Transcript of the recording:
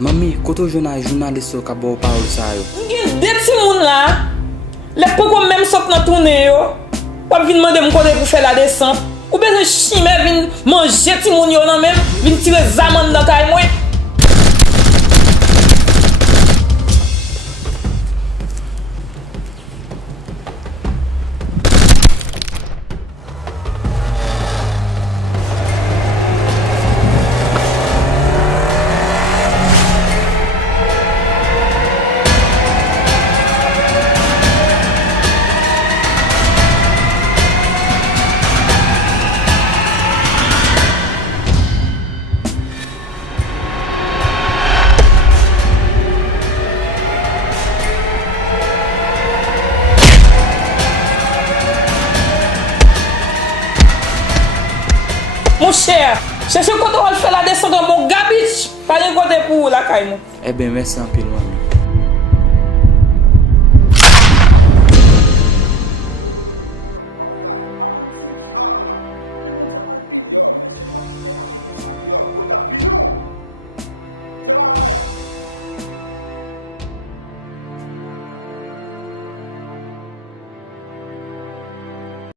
Mami, koto journaliste ka bo parole sa yo. Gen de ti moun la. Les poko même sop nan tourner yo. Ou vinn demander m'kote pour faire la descente. Ou besoin chimé vinn manger ti moun yo nan même, vinn tirer zaman dans kay moi. Mon cher, cherchez quand on va faire la descente dans mon garbage. Pas de côté pour la caille. Eh bien, merci un peu.